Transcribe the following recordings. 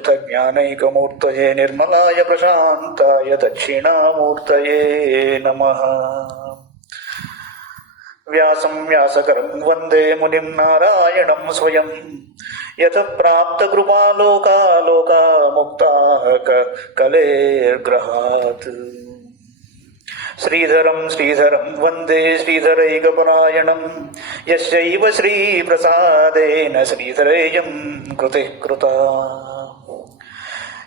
శుద్ధ జ్ఞానైకమూర్తయే నిర్మలాయ ప్రశాంతాయ దక్షిణామూర్తయే నమః. వ్యాసం వ్యాసకరం వందే మునిం నారాయణం స్వయం యత ప్రాప్త కృపాలోకా లోకా ముక్తాః కలేర్గ్రహాత్. శ్రీధరం శ్రీధరం వందే శ్రీధరైకపరాయణం యస్యైవ శ్రీప్రసాదేన శ్రీధరేయం కృతిః కృతా.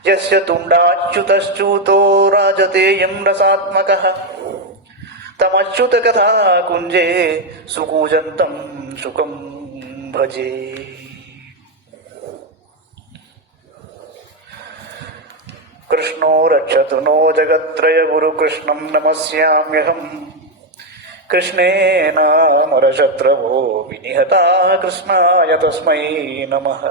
యస్య తుండాచ్యుతశ్చ్యుతో రాజతేయం రసాత్మకః తమచ్యుతకథా కుంజే సుకూజంతం సుఖం భజే. కృష్ణో రక్షతు నో జగత్రయ గురు కృష్ణం నమస్యామ్యహం. కృష్ణేనామరశత్రవో వినిహతా కృష్ణాయ తస్మై నమః.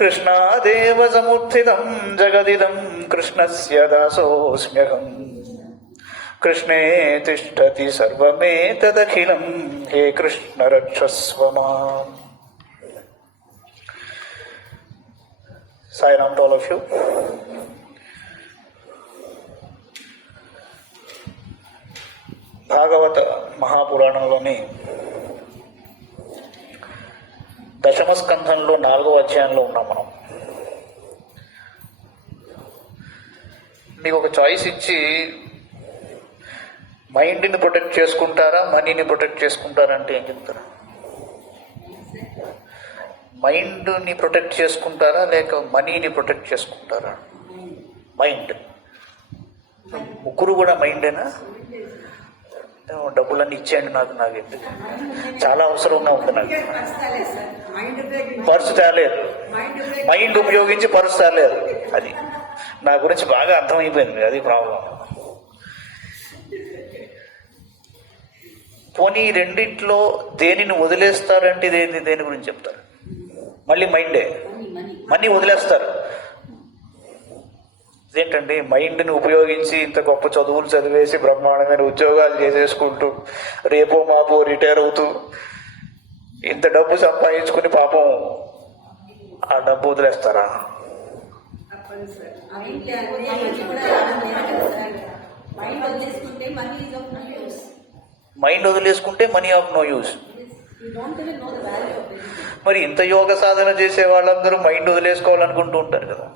కృష్ణాదేవ సముత్థితం జగదిదం కృష్ణస్య దాసోస్మ్యహం. కృష్ణే తిష్టతి సర్వమేతదఖిలం హే కృష్ణ రక్షస్వ మాం. Sai Ram to all of you. భాగవత మహాపురాణంలోని దశమస్కంధంలో 4వ అధ్యాయంలో ఉన్నాం మనం. మీకు ఒక చాయిస్ ఇచ్చి మైండ్ని ప్రొటెక్ట్ చేసుకుంటారా, మనీని ప్రొటెక్ట్ చేసుకుంటారా అంటే ఏం చెప్తారా? మైండ్ని ప్రొటెక్ట్ చేసుకుంటారా లేక మనీని ప్రొటెక్ట్ చేసుకుంటారా? మైండ్. ముగ్గురు కూడా మైండేనా? డబ్బులన్నీ ఇచ్చేయండి నాకు ఎందుకు, చాలా అవసరంగా ఉంది నాకు. పర్సు తేలేరు, మైండ్ ఉపయోగించి పర్సు తేలేరు. అది నా గురించి బాగా అర్థమైపోయింది, అది ప్రాబ్లం. పోనీ రెండింటిలో దేనిని వదిలేస్తారంటే దేని గురించి చెప్తారు? మళ్ళీ మైండే. మనీ వదిలేస్తారు. ఇదేంటండి, మైండ్ని ఉపయోగించి ఇంత గొప్ప చదువులు చదివేసి బ్రహ్మాండమైన ఉద్యోగాలు చేసేసుకుంటూ రేపో మాపో రిటైర్ అవుతూ ఇంత డబ్బు సంపాదించుకుని పాపం ఆ డబ్బు వదిలేస్తారా? మైండ్ వదిలేసుకుంటే మనీ ఆఫ్ నో యూస్. మరి ఇంత యోగ సాధన చేసే వాళ్ళందరూ మైండ్ వదిలేసుకోవాలనుకుంటూ ఉంటారు కదా.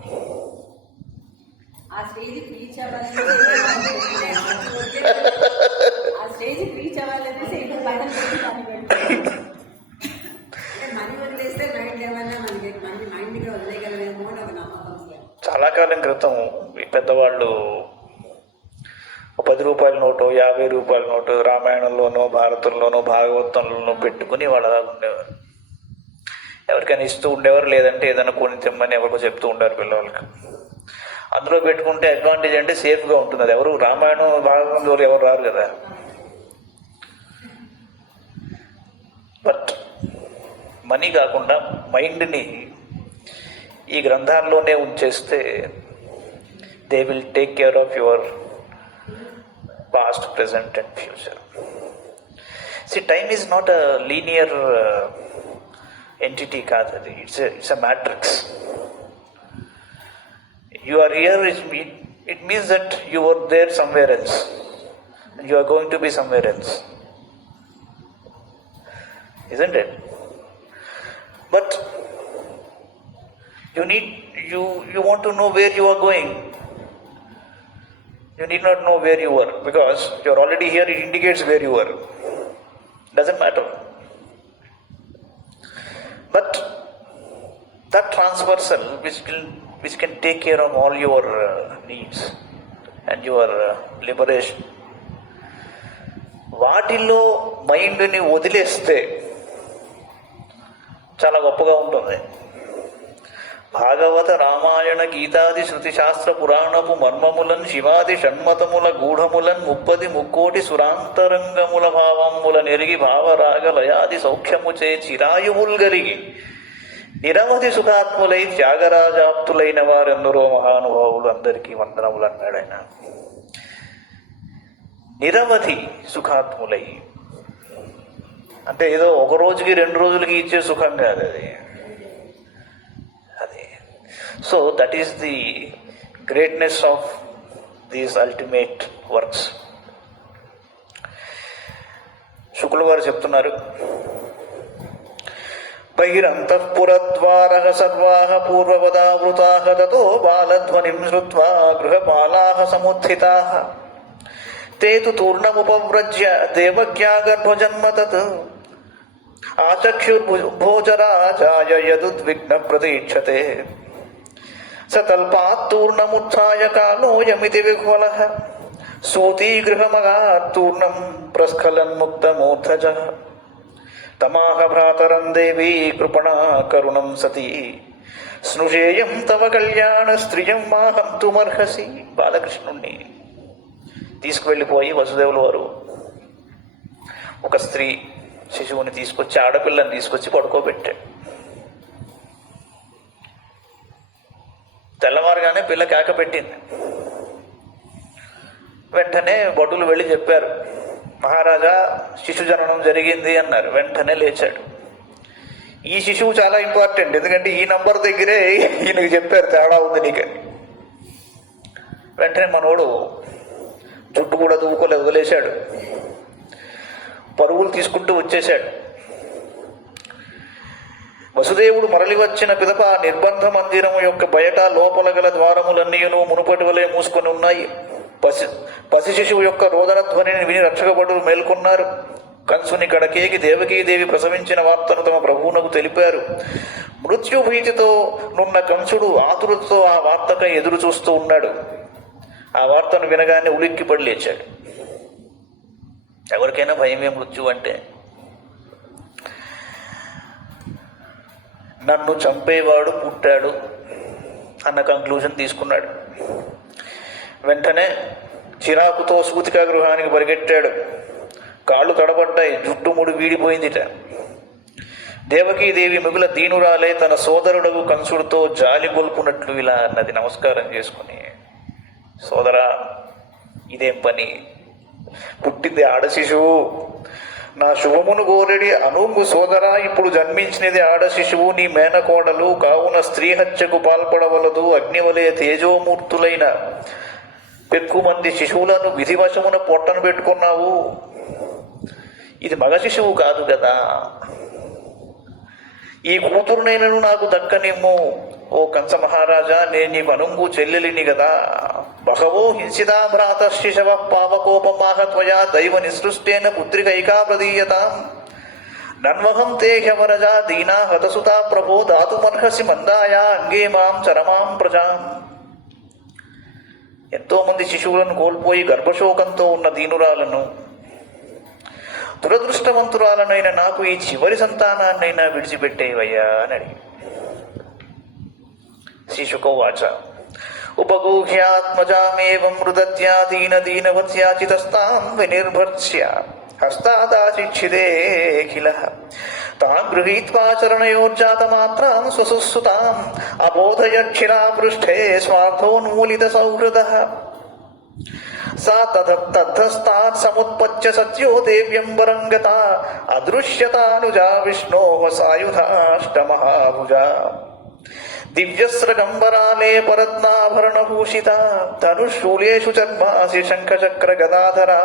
చాలా కాలం క్రితం ఈ పెద్దవాళ్ళు 10 రూపాయల నోటు, 50 రూపాయల నోటు రామాయణంలోనో భారతంలోనో భాగవతంలోనో పెట్టుకుని వాళ్ళు అలా ఉండేవారు. ఎవరికైనా ఇస్తూ ఉండేవారు, లేదంటే ఏదైనా కొని తెమ్మని ఎవరికో చెప్తూ ఉండారు పిల్లలకి. అందులో పెట్టుకుంటే అడ్వాంటేజ్ అంటే సేఫ్గా ఉంటుంది. అది ఎవరు రామాయణం భాగవతంలో ఎవరు రారు కదా. బట్ మనీ కాకుండా మైండ్ని ఈ గ్రంథాల్లోనే ఉంచేస్తే they will take care of your past, present and future. See, time is not a linear entity kadadi. It's a matrix. You are here, it means that you were there somewhere else. You are going to be somewhere else. Isn't it? But you want to know where you are going. You need not know where you were, because you are already here. It indicates where you were. Doesn't matter. But that transversal, which can take care of all your needs and your liberation, వాటిల్లో మైండ్ని వదిలేస్తే చాలా గొప్పగా ఉంటుంది. భాగవత రామాయణ గీతాది శృతి శాస్త్ర పురాణపు మర్మములన్ శివాది షణ్మతముల గూఢములన్ 30 సురాంతరంగముల భావముల నెరిగి భావరాగ లయాది సౌఖ్యముచే చిరాయువుల్ గరిగి నిరవధి సుఖాత్ములై త్యాగరాజాప్తులైన వారెందరో మహానుభావులు అందరికీ వందనములు అన్నాడు ఆయన. నిరవధి సుఖాత్ములై అంటే ఏదో ఒక రోజుకి 2 రోజులకి ఇచ్చే సుఖం కాదు అది. So that is the greatness of these ultimate works. Shukla వారు చెప్తున్నారు, బహిరంతఃపురద్వారః సర్వాః పూర్వవదావృతాః తతో బాలధ్వనిం శ్రుత్వా గృహపాలాః సముత్థితాః తే తు తూర్ణముపవ్రజ్య దేవక్యా గర్భజన్మ తత్ ఆచక్షుర్భోజరాజాయ యదుద్విగ్న ప్రతీక్షతే స తల్పాత్తూర్ణముత్థాయ కాలోయమితి విహ్వలః సూతీగృహమగాత్తూర్ణం ప్రస్ఖలన్ముక్తమూర్ధజః తమాహ భ్రాతరం దేవీ కృపణా కరుణం సతీ స్నుషేయం తవ కళ్యాణ స్త్రియం మాహంతుమర్హసి. బాలకృష్ణుణ్ణి తీసుకువెళ్ళిపోయి వసుదేవుల వారు ఒక స్త్రీ శిశువుని తీసుకొచ్చి, ఆడపిల్లని తీసుకొచ్చి పడుకోబెట్టాడు. తెల్లవారుగానే పిల్ల కేక పెట్టింది. వెంటనే భటులు వెళ్ళి చెప్పారు, మహారాజా శిశు జననం జరిగింది అన్నారు. వెంటనే లేచాడు. ఈ శిశువు చాలా ఇంపార్టెంట్, ఎందుకంటే ఈ నంబర్ దగ్గరే ఈయనకి చెప్పారు తేడా ఉంది నీకని. వెంటనే మనోడు జుట్టు కూడా దువ్వుకోలేదు, వదిలేశాడు. పరుగులు తీసుకుంటూ వచ్చేశాడు. వసుదేవుడు మరలి వచ్చిన పిదప నిర్బంధ మందిరము యొక్క బయట లోపల గల ద్వారములన్నీయును మునుపటి వలె మూసుకొని ఉన్నాయి. పసి శిశువు యొక్క రోదన ధ్వనిని విని రక్షకభటులు మేల్కొన్నారు. కంసుని కడకేకి దేవకీదేవి ప్రసవించిన వార్తను తమ ప్రభువునకు తెలిపారు. మృత్యుభీతితో నున్న కంసుడు ఆతురతతో ఆ వార్తకై ఎదురు చూస్తూ ఉన్నాడు. ఆ వార్తను వినగానే ఉలిక్కిపడి లేచాడు. ఎవరికైనా భయమే మృత్యు అంటే. నన్ను చంపేవాడు పుట్టాడు అన్న కంక్లూజన్ తీసుకున్నాడు. వెంటనే చిరాకుతో సూతికా గృహానికి పరిగెట్టాడు. కాళ్ళు తడబడ్డాయి, జుట్టు ముడి వీడిపోయిందిట. దేవకీదేవి మిగుల దీనురాలే తన సోదరుడు కంసుడితో జాలి గొల్పునట్లు ఇలా అన్నది నమస్కారం చేసుకుని, సోదరా ఇదేం పని, పుట్టింది ఆడ శిశువు, నా శుభమును గోరెడి అనుంగు సోదరా, ఇప్పుడు జన్మించినది ఆడ శిశువు, నీ మేనకోడలు, కావున స్త్రీ హత్యకు పాల్పడవలదు. అగ్నివలే తేజోమూర్తులైన పెక్కుమంది శిశువులను విధివశమున పొట్టను పెట్టుకున్నావు. ఇది మగ శిశువు కాదు కదా, ఈ కూతురునైనను నాకు దక్కనిమ్ము. ఓ కంస మహారాజా, నేను నీకు అనుంగు చెల్లెలిని కదా. బహవో హింసితా భ్రాత శిశవ పావకోపమాహ త్వయా దైవ నిసృష్టేన పుత్రికైకా ప్రదీయతాం నన్వహం తే హ్యవరజా దీనా హతసుతా ప్రభో దాతుమర్హసి మందాయా అంగే మాం చరమాం ప్రజాం. ఎంతోమంది శిశువులను కోల్పోయి గర్భశోకంతో ఉన్న దీనురాలను, దురదృష్టవంతురాలనైన నాకు ఈ చివరి సంతానాన్నైనా విడిచిపెట్టేవయ్యా అని అడిగి. శిశుకోవాచ ఉపగూహ్యాత్మజామేవం మృదత్యా దీన దీనవత్యాచితస్తాం వినిర్భర్స్య హస్తాదాశిక్షిదేఖిల తాం గృహీత్వా చరణయోర్జాతమాత్రాం స్వసుసుతాం అబోధయక్షిరాపృష్ఠే స్వార్థోన్మూలిత సౌహృదః సా తద్ధస్తాత్ సముత్పత్య సత్యో దేవ్యంబరం గతా అదృశ్యతానుజా విష్ణోః సాయుధాష్టమహాభుజా దివ్యస్రగంబరాలే పరత్నాభరణభూషిత ధనుశూలేషు చర్మాసి శంఖచక్ర గదాధరా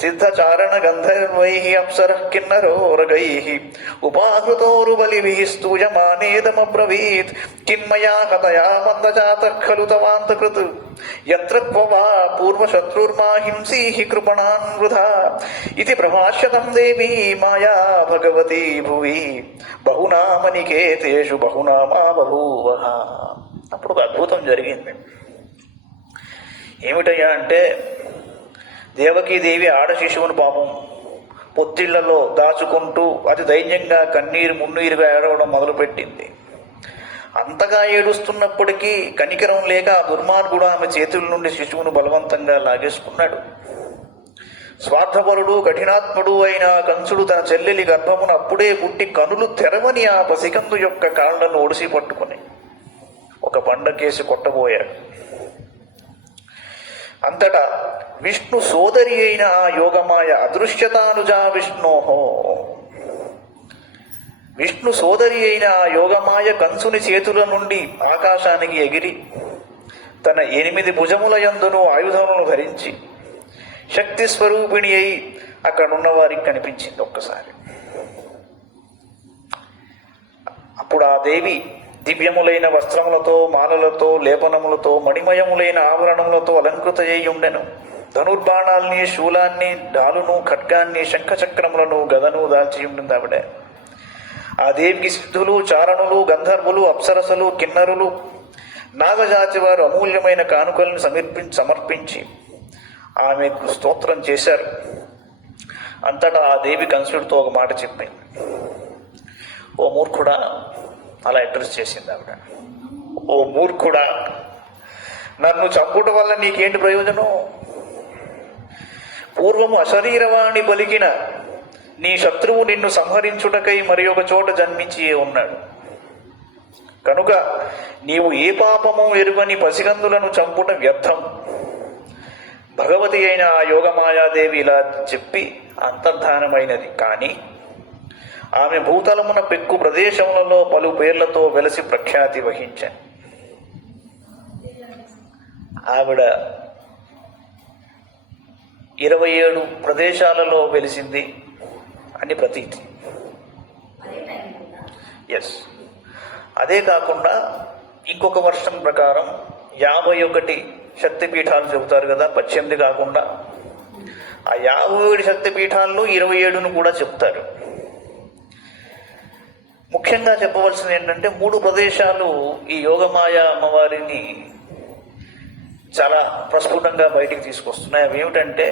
సిద్ధచారణ గంధర్వైః అప్సరః కిన్నరోరగైః ఉపాహృతోరుబలిభిః స్తూయమానేదమబ్రవీత్ కిన్మయా హతయా మందజాతః ఖలు తవాంతకృత్ యత్ర క్వ వా పూర్వశత్రుర్మాహింసీః కృపణాన్ వృధా ఇతి ప్రభాష్యతం దేవీ మాయా భగవతీ భువి బహునామనికేతేషు బహునామా బభూవ. అప్పుడు ఒక అద్భుతం జరిగింది. ఏమిటయ్యా అంటే, దేవకీదేవి ఆడ శిశువుని పాపం పొత్తిళ్లలో దాచుకుంటూ అతి దైన్యంగా కన్నీరు మున్నీరుగా ఏడవడం మొదలుపెట్టింది. అంతగా ఏడుస్తున్నప్పటికీ కనికరం లేక ఆ దుర్మార్గుడు ఆమె చేతుల నుండి శిశువును బలవంతంగా లాగేసుకున్నాడు. స్వార్థపరుడు కఠినాత్ముడు అయిన కంసుడు తన చెల్లెలి గర్భమును అప్పుడే పుట్టి కనులు తెరవని ఆ పసికందు యొక్క కాళ్లను ఒడిసి పట్టుకుని ఒక బండకేసి కొట్టబోయాడు. అంతటా విష్ణు సోదరి అయిన ఆ యోగమాయ అదృశ్యతానుజా విష్ణోహో విష్ణు సోదరి అయిన ఆ యోగమాయ కంసుని చేతుల నుండి ఆకాశానికి ఎగిరి తన 8 భుజముల యందును ఆయుధములను ధరించి శక్తి స్వరూపిణి అయి అక్కడున్న వారికి కనిపించింది ఒక్కసారి. అప్పుడు ఆ దేవి దివ్యములైన వస్త్రములతో, మాలలతో, లేపనములతో, మణిమయములైన ఆభరణములతో అలంకృత అయి ఉండెను. ధనుర్బాణాల్ని, శూలాన్ని, డాలును, ఖడ్గాన్ని, శంఖచక్రములను, గదను దాల్చి ఉండింది ఆవిడ. ఆ దేవికి సిద్ధులు, చారణులు, గంధర్వులు, అప్సరసలు, కిన్నరులు, నాగజాతి వారు అమూల్యమైన కానుకలను సమర్పించి ఆమెకు స్తోత్రం చేశారు. అంతటా ఆ దేవి కంసుడితో ఒక మాట చెప్పింది. ఓ మూర్ఖుడా, అలా అడ్రస్ చేసింది ఆవిడ. ఓ మూర్ఖుడా, నన్ను చంపుట వల్ల నీకేంటి ప్రయోజనం? పూర్వము అశరీరవాణి పలికిన నీ శత్రువు నిన్ను సంహరించుటకై మరి ఒక చోట జన్మించి ఉన్నాడు. కనుక నీవు ఏ పాపము ఎరుగని పసిగందులను చంపుట వ్యర్థం. భగవతి అయిన ఆ యోగమాయాదేవి ఇలా చెప్పి అంతర్ధానమైనది. కానీ ఆమె భూతలమున పెక్కు ప్రదేశములలో పలు పేర్లతో వెలసి ప్రఖ్యాతి వహించాను. ఆవిడ 27 ప్రదేశాలలో వెలిసింది అని ప్రతీతి. ఎస్. అదే కాకుండా ఇంకొక వర్షం ప్రకారం 51 శక్తిపీఠాలు చెబుతారు కదా, 18 కాకుండా. ఆ 57 శక్తిపీఠాల్లో 27ను కూడా చెప్తారు. ముఖ్యంగా చెప్పవలసింది ఏంటంటే 3 ప్రదేశాలు ఈ యోగమాయ అమ్మవారిని చాలా ప్రస్ఫుటంగా బయటికి తీసుకొస్తున్నాయి. అవి ఏమిటంటే,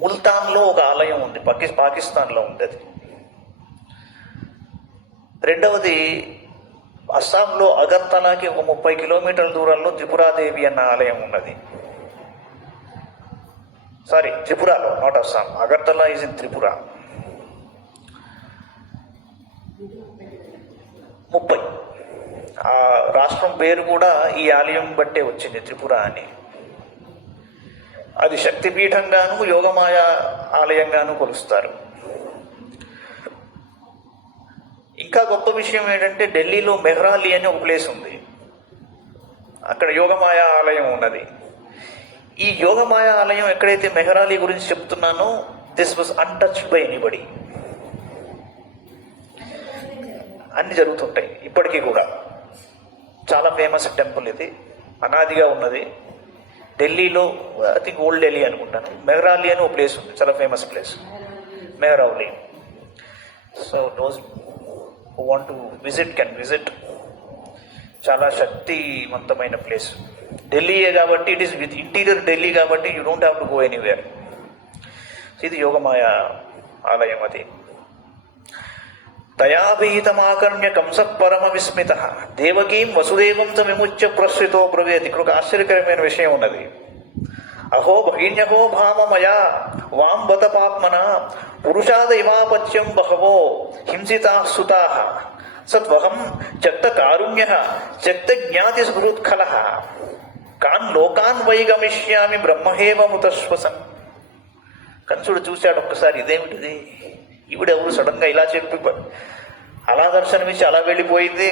ముల్తాన్లో ఒక ఆలయం ఉంది, పాకిస్తాన్లో ఉంది అది. రెండవది అస్సాంలో అగర్తలాకి ఒక 30 కిలోమీటర్ల దూరంలో త్రిపురాదేవి అన్న ఆలయం ఉన్నది. త్రిపురాలో, not Assam. Agartala is in Tripura. 30. ఆ రాష్ట్రం పేరు కూడా ఈ ఆలయం బట్టే వచ్చింది, త్రిపుర అని. అది శక్తిపీఠంగాను యోగమాయ ఆలయంగాను కొలుస్తారు. ఇంకా గొప్ప విషయం ఏంటంటే, ఢిల్లీలో మెహ్రాలి అని ఒక ప్లేస్ ఉంది, అక్కడ యోగమాయ ఆలయం ఉన్నది. ఈ యోగమాయ ఆలయం ఎక్కడైతే మెహ్రాలి గురించి చెప్తున్నానో, this was untouched by anybody. అన్ని జరుగుతుంటాయి ఇప్పటికీ కూడా. చాలా ఫేమస్ టెంపుల్ ఇది, అనాదిగా ఉన్నది. ఢిల్లీలో ఐ థింక్ ఓల్డ్ ఢిల్లీ అనుకుంటాను, మెహ్రాలి అని ఒక ప్లేస్ ఉంది, చాలా famous place, Mehrauli. So those who want to visit can visit. చాలా శక్తివంతమైన ప్లేస్. ఢిల్లీయే కాబట్టి, it is with interior Delhi కాబట్టి you don't have to go anywhere. ఇది యోగమాయ ఆలయం. అది తయాభీతమాకర్ణ్య కంస పరమ విస్మిత దేవకీం వసుదేవం చ విముచ్య ప్రశ్రితో బ్రవేత్. ఇక్కడ ఒక ఆశ్చర్యకరమైన విషయం ఉన్నది. అహో భగిన్యహో భామమయా వాం బత పాప్మన పురుషాద ఇమాపత్యం బహవో హింసితా సుతా సత్వహం చక్త కారుణ్య చక్త జ్ఞాతి సుహృత్కల కాన్ లోకాన్ వైగమిష్యామి బ్రహ్మహేవముతశ్వసన్. కంసుడు చూశాడు ఒక్కసారి, ఇదేమిటిది, ఈవిడెవరు సడన్గా ఇలా చెప్పి అలా దర్శనమిచ్చి అలా వెళ్ళిపోయింది,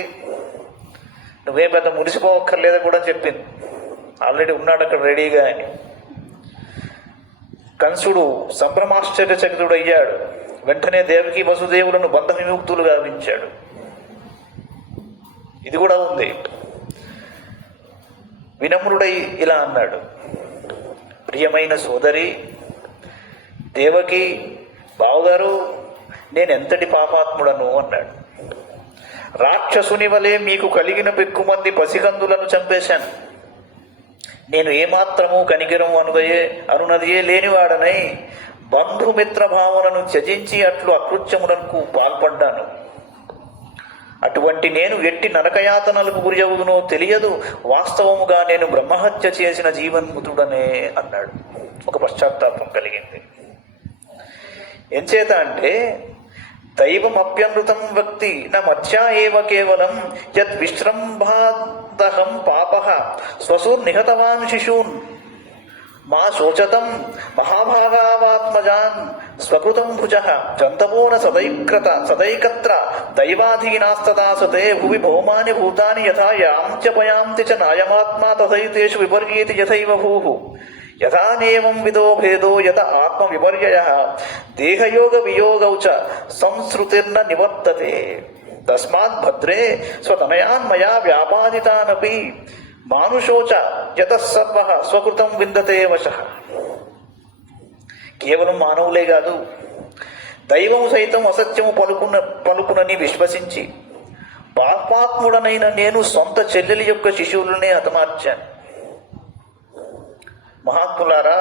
నువ్వే పెద్ద మురిసిపోవక్కర్లేదా కూడా చెప్పింది. ఆల్రెడీ ఉన్నాడు అక్కడ రెడీగా అని. కంసుడు సంభ్రమాశ్చర్యచకితుడు అయ్యాడు. వెంటనే దేవకి వసుదేవులను బంధ విముక్తులు గావించాడు. ఇది కూడా ఉంది. వినమ్రుడై ఇలా అన్నాడు, ప్రియమైన సోదరి దేవకి, బావగారు, నేను ఎంతటి పాపాత్ముడను అన్నాడు. రాక్షసుని వలె మీకు కలిగిన పెక్కుమంది పసికందులను చంపేశాను. నేను ఏమాత్రము కనికరం అనునదియే లేనివాడనై బంధుమిత్ర భావనను త్యజించి అట్లు అకృత్యములకు పాల్పడ్డాను. అటువంటి నేను ఎట్టి నరకయాతనలకు గురి అవుదునో తెలియదు. వాస్తవముగా నేను బ్రహ్మహత్య చేసిన జీవన్ముతుడనే అన్నాడు. ఒక పశ్చాత్తాపం కలిగింది. ఎంచేత అంటే, దైవం అప్యనృతం వ్యక్తి న మత్స్యా ఏవ కేవలం యత్ విశ్రంభాదహం పాపః స్వసూర్ నిహతవాన్ శిశూన్ మా శోచతం మహాభాగావాత్మజాన్ స్వకృతం భుజ జంతవోన సదైకత్ర దైవాధీనాస్తదా సతే భువి భౌమాని భూతాని యథా యాంచ పయాంతి చ నాయమాత్మా తథైతేషు విపర్యేతి యథైవ భూః యథానేవం విదో భేదో యత ఆత్మ విపర్యయః దేహయోగ వియోగౌ చ సంసృతిర్న నివర్తతే తస్మాత్ భద్రే స్వతనయాన్ మయా వ్యాపాదితానపి మానుషోచ యతః సర్వః స్వకృతం విందతే వశః. కేవలం మానవులే కాదు, దైవం సైతం అసత్యము పలుకునని విశ్వసించి పాపాత్ముడనైన నేను సొంత చెల్లెలి యొక్క శిశువులనే హతమార్చాను. మహాత్ములారా,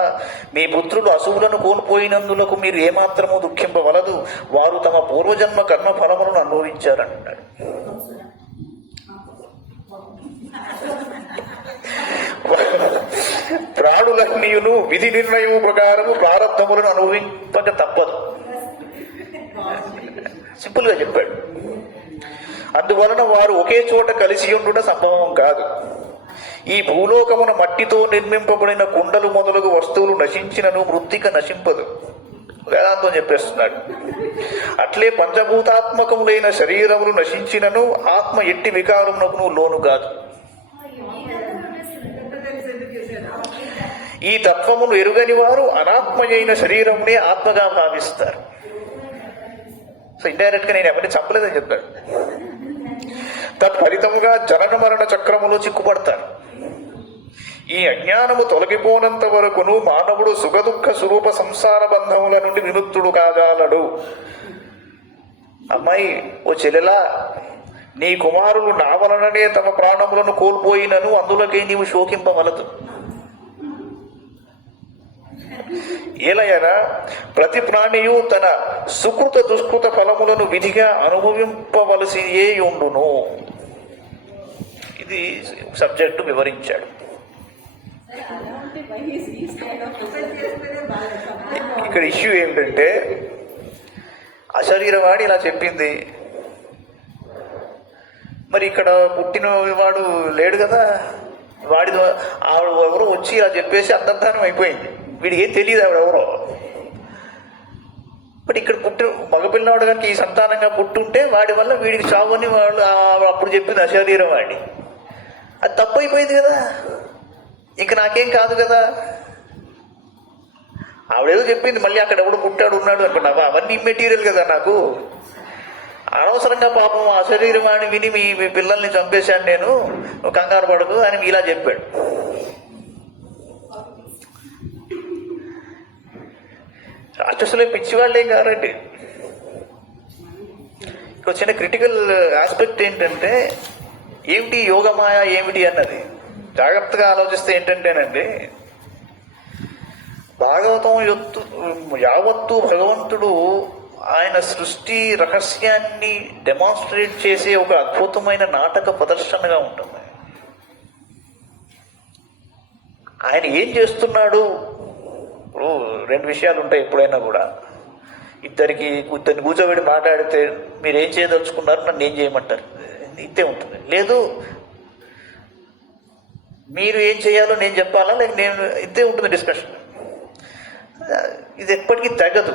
మీ పుత్రులు అసువులను కోల్పోయినందులకు మీరు ఏమాత్రమూ దుఃఖింపవలదు. వారు తమ పూర్వజన్మ కర్మ ఫలములను అనుభవించారంటాడు. ప్రాణులగ్నియులు విధి నిర్ణయం ప్రకారము ప్రారంభములను అనుభవింపక తప్పదు. సింపుల్గా చెప్పాడు. అందువలన వారు ఒకే చోట కలిసి ఉండుట సంభవం కాదు. ఈ భూలోకమున మట్టితో నిర్మింపబడిన కుండలు మొదలగు వస్తువులు నశించినను మృత్తిక నశింపదు. వేదాంతం చెప్పేస్తున్నాడు. అట్లే పంచభూతాత్మకములైన శరీరములు నశించినను ఆత్మ ఎట్టి వికారమునకు లోను కాదు. ఈ తత్వమును ఎరుగని వారు అనాత్మయైన శరీరంనే ఆత్మగా భావిస్తారు. సో ఇండైరెక్ట్ గా నేను ఎవరిని చంపలేదని చెప్పాడు. తత్ఫలితముగా జనన మరణ చక్రములో చిక్కుపడతారు. ఈ అజ్ఞానము తొలగిపోనంత వరకును మానవుడు సుఖదుఃఖ స్వరూప సంసార బంధముల నుండి విముక్తుడు కాగలడు. అమ్మాయి, ఓ చెల్లెలా, నీ కుమారులు నా వలననే తమ ప్రాణములను కోల్పోయినను అందులకై నీవు శోకింపవలదు. ఏలయనా ప్రతి ప్రాణియు తన సుకృత దుష్కృత ఫలములను విధిగా అనుభవింపవలసియే ఉండును. ఇది సబ్జెక్టు వివరించాడు. ఇక్కడ ఇష్యూ ఏమిటంటే, అశరీరవాణి ఇలా చెప్పింది, మరి ఇక్కడ పుట్టిన వాడు లేడు కదా, వాడి ఆవిడ ఎవరో వచ్చి ఇలా చెప్పేసి అంతర్ధానం అయిపోయింది. వీడికి ఏం తెలియదు ఆవిడెవరో. బట్ ఇక్కడ మగపిల్లవాడు కనుక ఈ సంతానంగా పుట్టుంటే వాడి వల్ల వీడికి చావు అని వాళ్ళు అప్పుడు చెప్పింది అశరీరం వాడి. అది తప్పు అయిపోయింది కదా, ఇంక నాకేం కాదు కదా. ఆవిడేదో చెప్పింది, మళ్ళీ అక్కడ ఎవడు పుట్టాడు ఉన్నాడు అనుకున్నావా, అవన్నీ మెటీరియల్ కదా నాకు. అనవసరంగా పాపం ఆ శరీరవాణి విని మీ పిల్లల్ని చంపేశాను నేను, నువ్వు కంగారు పడకు అని ఇలా చెప్పాడు. రాక్షసులే పిచ్చివాళ్ళేం కారండి. ఒక చిన్న క్రిటికల్ ఆస్పెక్ట్ ఏంటంటే, ఏమిటి యోగమాయ ఏమిటి అన్నది జాగ్రత్తగా ఆలోచిస్తే ఏంటంటేనండి, భాగవతం యావత్తు భగవంతుడు ఆయన సృష్టి రహస్యాన్ని డెమాన్స్ట్రేట్ చేసే ఒక అద్భుతమైన నాటక ప్రదర్శనగా ఉంటుంది. ఆయన ఏం చేస్తున్నాడు, ఇప్పుడు రెండు విషయాలు ఉంటాయి ఎప్పుడైనా కూడా. ఇద్దరిని కూర్చోబెట్టి మాట్లాడితే మీరు ఏం చేయదలుచుకున్నారు, నన్ను ఏం చేయమంటారు, ఇంతే ఉంటుంది. లేదు మీరు ఏం చేయాలో నేను చెప్పాలా, లేక నేను, ఇంతే ఉంటుంది డిస్కషన్. ఇది ఎప్పటికీ తగ్గదు.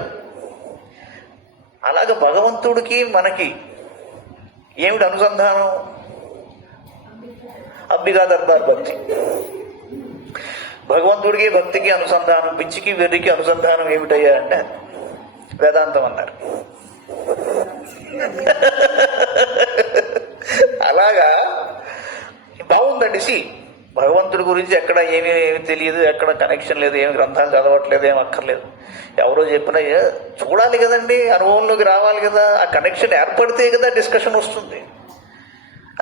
అలాగే భగవంతుడికి మనకి ఏమిటి అనుసంధానం? అంబికా దర్బార్ భక్తి. భగవంతుడికి భక్తికి అనుసంధానం, పిచ్చికి వెర్రికి అనుసంధానం ఏమిటయ్యా అంటే వేదాంతం అన్నారు. అలాగా బాగుందండి. భగవంతుడి గురించి ఎక్కడ ఏమీ తెలియదు, ఎక్కడ కనెక్షన్ లేదు, ఏమి గ్రంథాలు చదవట్లేదు, ఏమి అక్కర్లేదు. ఎవరో చెప్పినా చూడాలి కదండి, అనుభవంలోకి రావాలి కదా, ఆ కనెక్షన్ ఏర్పడితే కదా డిస్కషన్ వస్తుంది.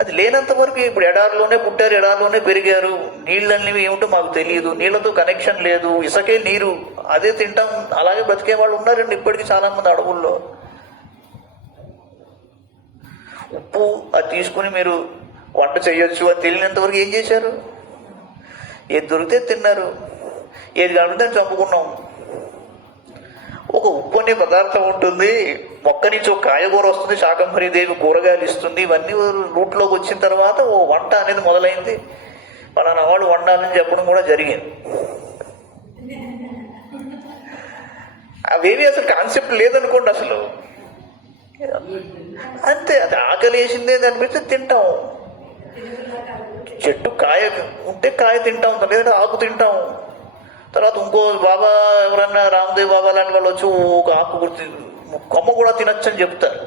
అది లేనంత వరకు, ఇప్పుడు ఎడారిలోనే పుట్టారు, ఎడారిలోనే పెరిగారు, నీళ్ళన్నీ ఏమిటో మాకు తెలియదు, నీళ్ళతో కనెక్షన్ లేదు, ఇసుకే నీరు, అదే తింటాం, అలాగే బతికే వాళ్ళు ఉన్నారండి ఇప్పటికీ చాలామంది అడవుల్లో. ఉప్పు అది తీసుకుని మీరు వంట చేయొచ్చు అని తెలియనంత వరకు ఏం చేశారు? ఏది దొరికితే తిన్నారు, ఏది కావాలంటే చంపుకున్నాం. ఒక ఉప్పు అనే పదార్థం ఉంటుంది, మొక్క నుంచి ఒక కాయగూర వస్తుంది, శాకంభరి దేవి కూరగాయలు ఇస్తుంది, ఇవన్నీ రూట్లోకి వచ్చిన తర్వాత ఓ వంట అనేది మొదలైంది. పలానా వాళ్ళు వండాలని చెప్పడం కూడా జరిగింది. అవేవి అసలు కాన్సెప్ట్ లేదనుకోండి అసలు. అంతే, అది ఆకలి వేసిందే దాని మీద తింటాం. చెట్టు కాయ ఉంటే కాయ తింటాం, లేదంటే ఆకు తింటాం. తర్వాత ఇంకో బాబా ఎవరన్నా రామదేవ్ బాబా లాంటి వాళ్ళు వచ్చి ఒక ఆకు కొమ్మ కూడా తినచ్చు అని చెప్తారు.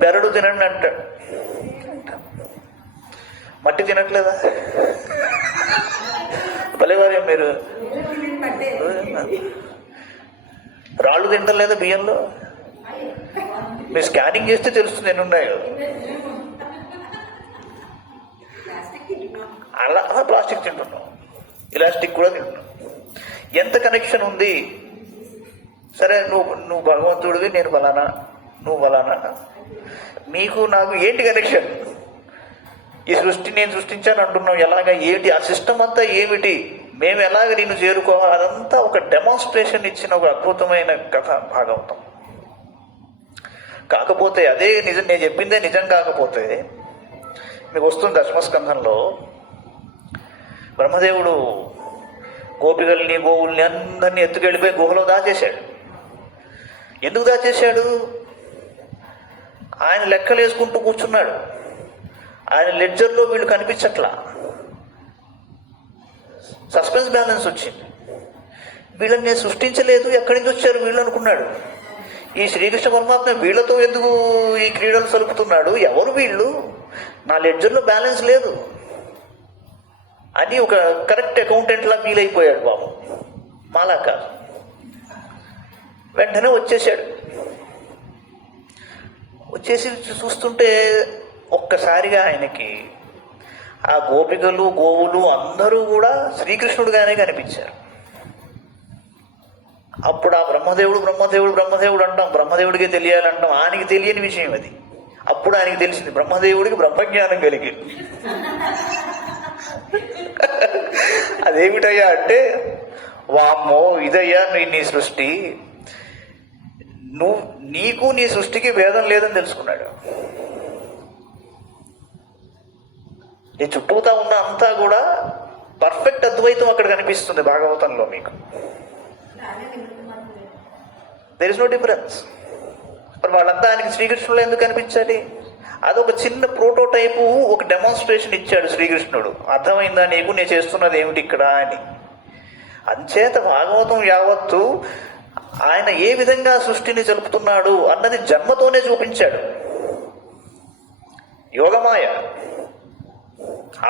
బెరడు తినండి అంటాడు. మట్టి తినట్లేదా? భలేవారే మీరు. రాళ్ళు తింటలేదా బియ్యంలో? మీరు స్కానింగ్ చేస్తే తెలుస్తుంది ఎన్ని ఉన్నాయో. అలా ప్లాస్టిక్ తింటున్నాం, ఇలాస్టిక్ కూడా తింటున్నాం. ఎంత కనెక్షన్ ఉంది? సరే, నువ్వు భగవంతుడివి, నేను ఫలానా, నువ్వు ఫలానా, నీకు నాకు ఏంటి కనెక్షన్? ఈ సృష్టి నేను సృష్టించాను అంటున్నావు, ఎలాగా, ఏంటి ఆ సిస్టమ్ అంతా ఏమిటి, మేము ఎలాగ నిన్ను చేరుకోవాలి, అదంతా ఒక డెమాన్స్ట్రేషన్ ఇచ్చిన ఒక అద్భుతమైన కథ భాగవతం. కాకపోతే అదే నిజం, నేను చెప్పిందే నిజం కాకపోతే మీకు వస్తుంది దశమస్కంధంలో. బ్రహ్మదేవుడు గోపికల్ని గోవుల్ని అందరినీ ఎత్తుకెళ్ళిపోయి గుహలో దాచేశాడు. ఎందుకు దాచేశాడు? ఆయన లెక్కలు వేసుకుంటూ కూర్చున్నాడు. ఆయన లెడ్జర్లో వీళ్ళు కనిపించట్లా. సస్పెన్స్ బ్యాలెన్స్ వచ్చింది. వీళ్ళని నేను సృష్టించలేదు, ఎక్కడి నుంచి వచ్చారు వీళ్ళు అనుకున్నాడు. ఈ శ్రీకృష్ణ పరమాత్మ వీళ్ళతో ఎందుకు ఈ క్రీడలు సలుపుతున్నాడు, ఎవరు వీళ్ళు, నా లెడ్జర్లో బ్యాలెన్స్ లేదు అని ఒక కరెక్ట్ అకౌంటెంట్లా ఫీల్ అయిపోయాడు బాబు. మాలా కాదు. వెంటనే వచ్చేసాడు. వచ్చేసి చూస్తుంటే ఒక్కసారిగా ఆయనకి ఆ గోపికలు గోవులు అందరూ కూడా శ్రీకృష్ణుడుగానే కనిపించారు. అప్పుడు ఆ బ్రహ్మదేవుడు బ్రహ్మదేవుడు బ్రహ్మదేవుడు అంటాం, బ్రహ్మదేవుడికే తెలియాలంటాం. ఆయనకి తెలియని విషయం అది. అప్పుడు ఆయనకి తెలిసింది బ్రహ్మదేవుడికి బ్రహ్మజ్ఞానం కలిగింది. అదేమిటయ్యా అంటే, వామ్మో ఇదయ్యా నీ సృష్టి, నీకు నీ సృష్టికి భేదం లేదని తెలుసుకున్నాడు. నీ చుట్టూతా ఉన్న అంతా కూడా పర్ఫెక్ట్ అద్వైతం అక్కడ కనిపిస్తుంది భాగవతంలో మీకు. There is no difference. మరి వాళ్ళంతా ఆయనకి శ్రీకృష్ణుడు ఎందుకు కనిపించాలి? అదొక చిన్న ప్రోటోటైపు, ఒక డెమాన్స్ట్రేషన్ ఇచ్చాడు శ్రీకృష్ణుడు. అర్థమైందా నీకు నేను చేస్తున్నది ఏమిటి ఇక్కడ అని. అంచేత భాగవతం యావత్తు ఆయన ఏ విధంగా సృష్టిని జరుపుతున్నాడు అన్నది జన్మతోనే చూపించాడు. యోగమాయ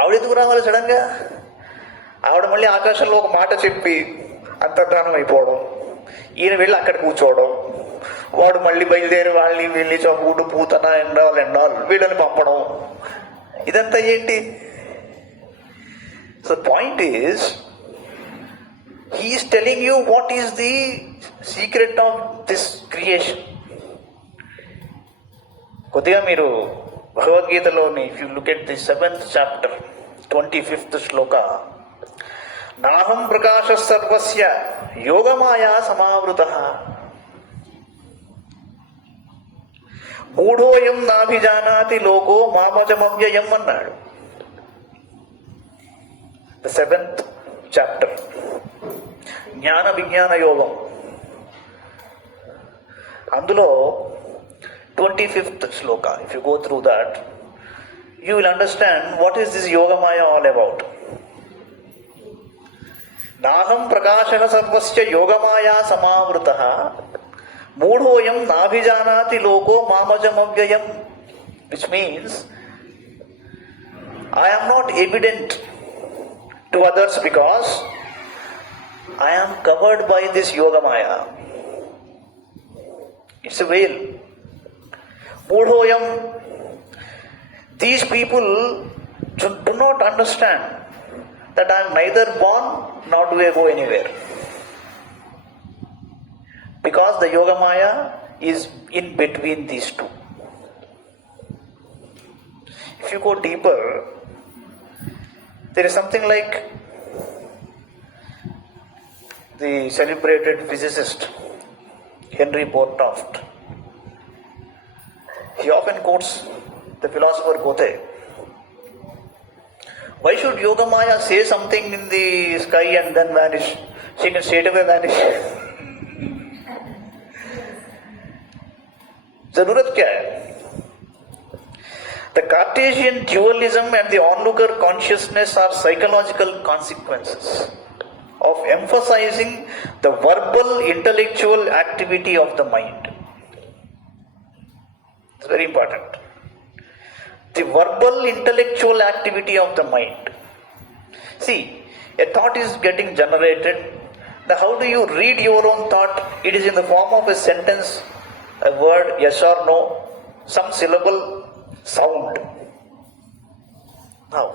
ఆవిడెందుకు రావాలి సడన్గా? ఆవిడ మళ్ళీ ఆకాశంలో ఒక మాట చెప్పి అంతర్ధానం అయిపోవడం, ఈయన వెళ్ళి అక్కడ కూర్చోవడం, వాడు మళ్ళీ బయలుదేరి వాళ్ళని వెళ్ళి చంపుడు పూతన ఎండాలు వీళ్ళని పంపడం, ఇదంతా ఏంటి? So point is, he is telling you what is the secret of this creation. కొద్దిగా మీరు భగవద్గీతలోని if you look at the 7th chapter 25th శ్లోక, నాహం ప్రకాశ సర్వస్య యోగమాయా సమావృతః మూఢోయం నాభిజానాతి లోకో మామజమవ్యయం అన్నాడు. ద 7th chapter, జ్ఞాన విజ్ఞాన యోగం. అందులో 25th Shloka, if you go through that you will understand what is this yogamaya all about. నాహం ప్రకాశః సర్వస్య యోగమాయా సమావృతః మూఢోయం నాభిజానాతి loco మామజమవ్యయం, which means I am not evident to others because I am covered by this yogamaya. It's a veil. మూఢోయం, these people do not understand that I am neither born nor do I go anywhere, because the yogamaya is in between these two. If you go deeper, there is something like the celebrated physicist Henry Bortoft. He often quotes the philosopher Goethe. Why should Yogamaya say something in the sky and then vanish? She can straight away vanish. जरूरत क्या है? The Cartesian dualism and the onlooker consciousness are psychological consequences of emphasizing the verbal intellectual activity of the mind. It's very important. The verbal intellectual activity of the mind. See, a thought is getting generated. Now, how do you read your own thought? It is in the form of a sentence, a word, yes or no, some syllable, sound. Now,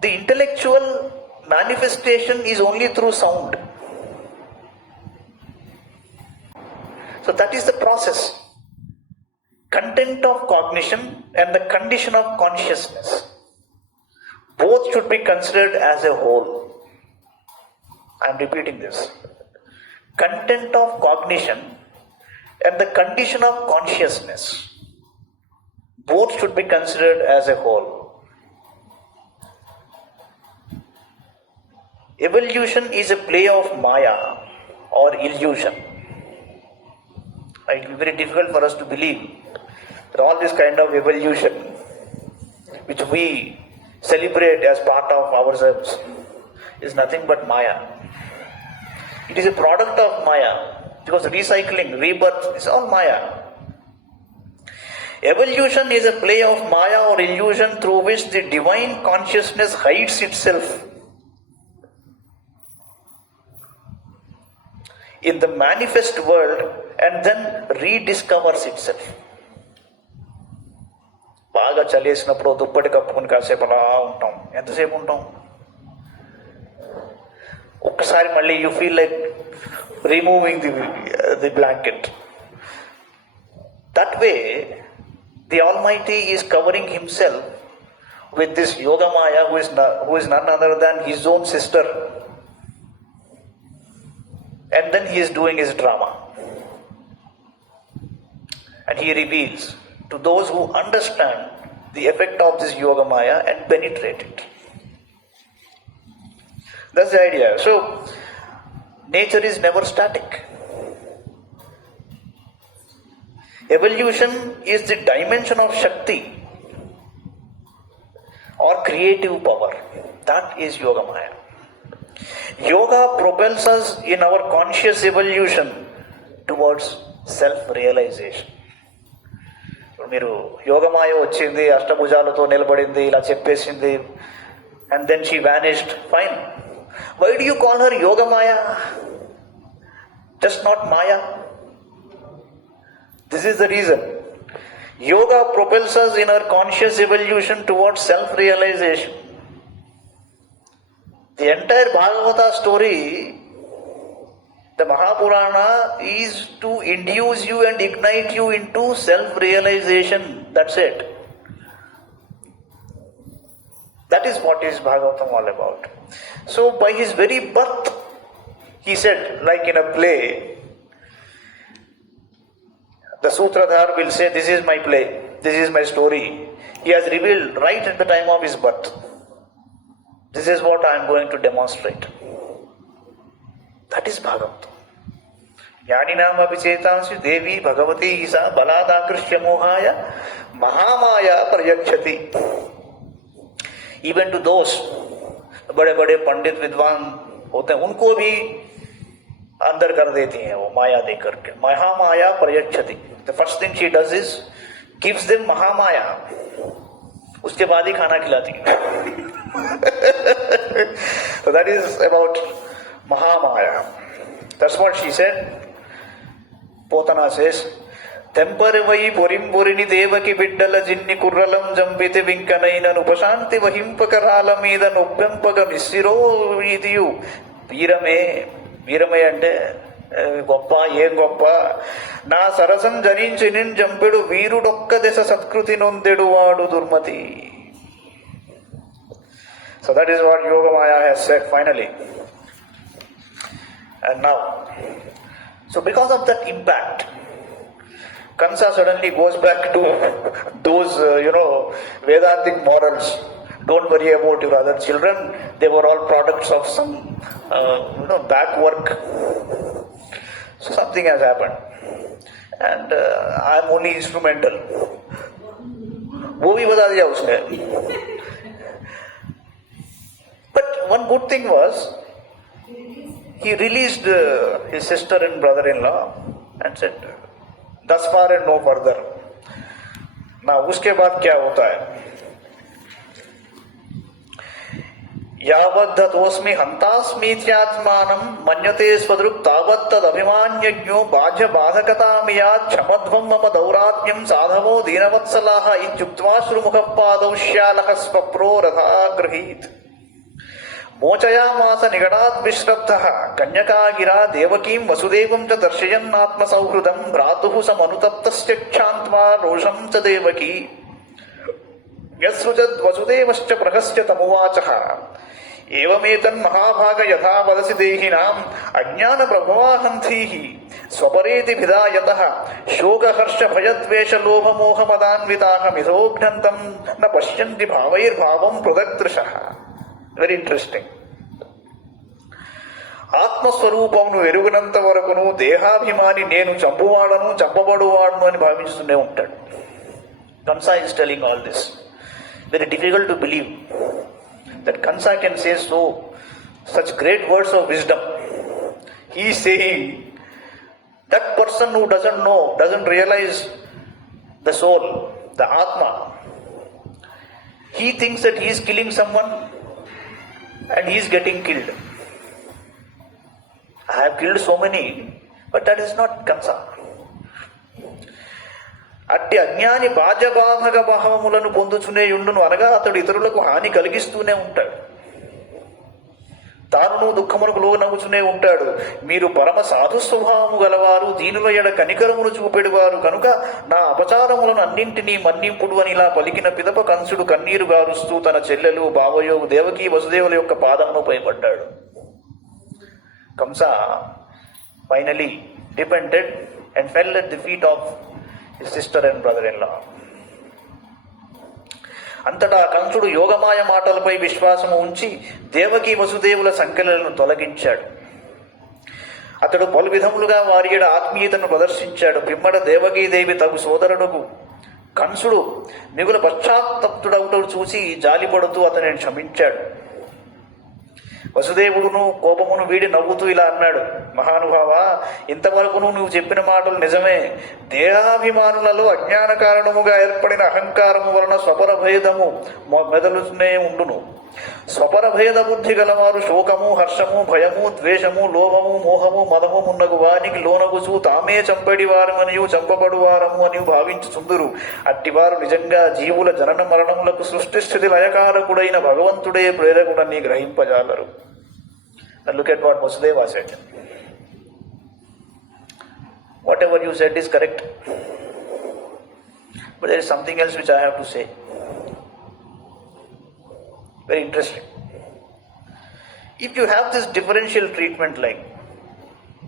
the intellectual manifestation is only through sound. So that is the process. Content of cognition and the condition of consciousness. Both should be considered as a whole. I am repeating this. Content of cognition and the condition of consciousness. Both should be considered as a whole. Evolution is a play of Maya or illusion. It will be very difficult for us to believe that all this kind of evolution which we celebrate as part of ourselves is nothing but Maya. It is a product of Maya because recycling, rebirth is all Maya. Evolution is a play of Maya or illusion through which the divine consciousness hides itself in the manifest world and then rediscovers itself. బాగా చలేసినప్పుడు దుప్పటి కప్పుకుని కాసేపు అలా ఉంటాం. ఎంతసేపు ఉంటాం? ఒక్కసారి మళ్ళీ you feel like removing the blanket. That way the almighty is covering himself with this Yogamaya who is none other than his own sister. And then he is doing his drama. And he reveals to those who understand the effect of this yoga maya and penetrate it. That's the idea. So, nature is never static. Evolution is the dimension of Shakti or creative power. That is yoga maya. Yoga propels us in our conscious evolution towards self-realization. మీరు యోగమాయ వచ్చింది, అష్టభుజాలతో నిలబడింది, ఇలా చెప్పేసింది, and then she vanished. Fine. Why do you call her Yogamaya? Just not Maya? This is the reason. Yoga propels us in our conscious evolution towards self-realization. The entire Bhagavata story, the Mahapurana, is to induce you and ignite you into self-realization. That's it. That is what is Bhagavatam all about. So by his very birth, he said, like in a play, the Sutradhar will say, this is my play, this is my story. He has revealed right at the time of his birth. This is what I am going to demonstrate. That is Bhagavatam. Jnaninam apichetansi devi bhagavati isa baladakrisya mohaya mahamaya prayakshati. Even to those बड़े-बड़े पंडित विद्वान होते हैं, उनको भी अंदर कर देती हैं वो माया दे करके. महामाया प्रयच्छति. The first thing she does is gives them Mahamaya. उसके बाद ही खाना खिलाती है. So that is about Mahamaya. That's what she said. Potana says, తెంపరివై పొరింబొరిని Devaki బిడ్డల జిన్ని కుర్రలం జంపితి వింకనైనను ఉపశాంతి వహింపకరాల మీద నొప్పెంపగ మిస్సిరో ఇదియు వీరమే. వీరమే అంటే గొప్ప, ఏం గొప్ప. నా సరసం జనించి నిన్ జంపెడు వీరుడొక్క దశ సత్కృతి నొందెడు వాడు దుర్మతి. So that is what Yogamaya has said finally. And now, so because of that impact, Kansa suddenly goes back to those, Vedantic morals. Don't worry about your other children. They were all products of some, back work. So something has happened. and I am only instrumental. वो भी बता दिया उसने. But one good thing was, he released his sister and brother-in-law and said, thus far and no further. Now उसके बाद क्या होता है? यावद्धतोस्मि हन्तास्मीत्यात्मानं मन्यते स्वदृक् तावत्तदभिमान्यज्ञो बाह्य बाधकतामियात् क्षमध्वं मम दौरात्म्यं साधवो दीनवत्सलाः इत्युक्त्वाश्रुमुखपादौ श्यालः स्वप्रो रथागृहीत् मोचयामास निगडात् विश्रब्धः कन्यकागिरा देवकीं वसुदेवं च दर्शयन्नात्मसौहृदं भ्रातुः समनुतप्तस्य क्षान्त्वा रोषं च देवकी यस्सृजद्वसुदेवश्च प्रहस्य तमुवाचः एवमेतन्महाभाग यथा वदसि देहिनाम् अज्ञानप्रभवाहन्थीः स्वपरेति भिदायतः शोकहर्षभयद्वेषलोभमोहमदान्विताः मिथोघ्नन्तं न पश्यन्ति भावैर्भावं पृथक्दृशः. Very interesting. ఆత్మస్వరూపమును ఎరుగునంత వరకును దేహాభిమాని నేను చంపువాడను చంపబడువాడను అని భావిస్తూనే ఉంటాడు. Kamsa is telling all this. Very difficult to believe that Kamsa can say such great words of wisdom. He is saying that person who doesn't know, doesn't realize the soul, the Atma, he thinks that he is killing someone and he is getting killed. I have killed so many, but that is not Kamsa. అట్టి అజ్ఞాని బాధ్యబాధక భావములను పొందుచునే ఉండును అనగా అతడు ఇతరులకు హాని కలిగిస్తూనే ఉంటాడు, తానును దుఃఖమునకు లోనగుచునే ఉంటాడు. మీరు పరమ సాధు స్వభావము గలవారు, దీనుల ఎడ కనికరమును చూపెడువారు కనుక నా అపచారములను అన్నింటినీ మన్నింపుడు అని ఇలా పలికిన పిదప కంసుడు కన్నీరు గారుస్తూ తన చెల్లెలు బావయోగు దేవకి వసుదేవుల యొక్క పాదమును పైపడ్డాడు. Kamsa finally repented and fell at the feet of his sister and brother-in-law. అంతటా కంసుడు యోగమాయ మాటలపై విశ్వాసము ఉంచి దేవకి వసుదేవుల సంఖ్యలను తొలగించాడు. అతడు పలు విధములుగా వారి ఏడ ఆత్మీయతను ప్రదర్శించాడు. పిమ్మట దేవకీదేవి తగు సోదరుడుకు కంసుడు మిగుల పశ్చాత్తప్తుడవుటను చూసి జాలిపడుతూ అతనిని క్షమించాడు. వసుదేవుడును కోపమును వీడి నవ్వుతూ ఇలా అన్నాడు, మహానుభావ, ఇంతవరకును నువ్వు చెప్పిన మాటలు నిజమే. దేహాభిమానులలో అజ్ఞాన కారణముగా ఏర్పడిన అహంకారము వలన స్వపరభేదము మెదలునే ఉండును. స్వపరభేద బుద్ధి గలవారు శోకము, హర్షము, భయము, ద్వేషము, లోభము, మోహము, మదము మున్నగు వారికి లోనగుచు తామే చంపడి వారమనియు చంపబడు వారము అని భావించుచుందురు. అట్టివారు నిజంగా జీవుల జనన మరణములకు సృష్టి స్థితి లయకారకుడైన భగవంతుడే ప్రేరకుడని గ్రహింపజాలరు. And look at what Vasudeva said. Whatever you said is correct. But there is something else which I have to say. Very interesting. If you have this differential treatment like,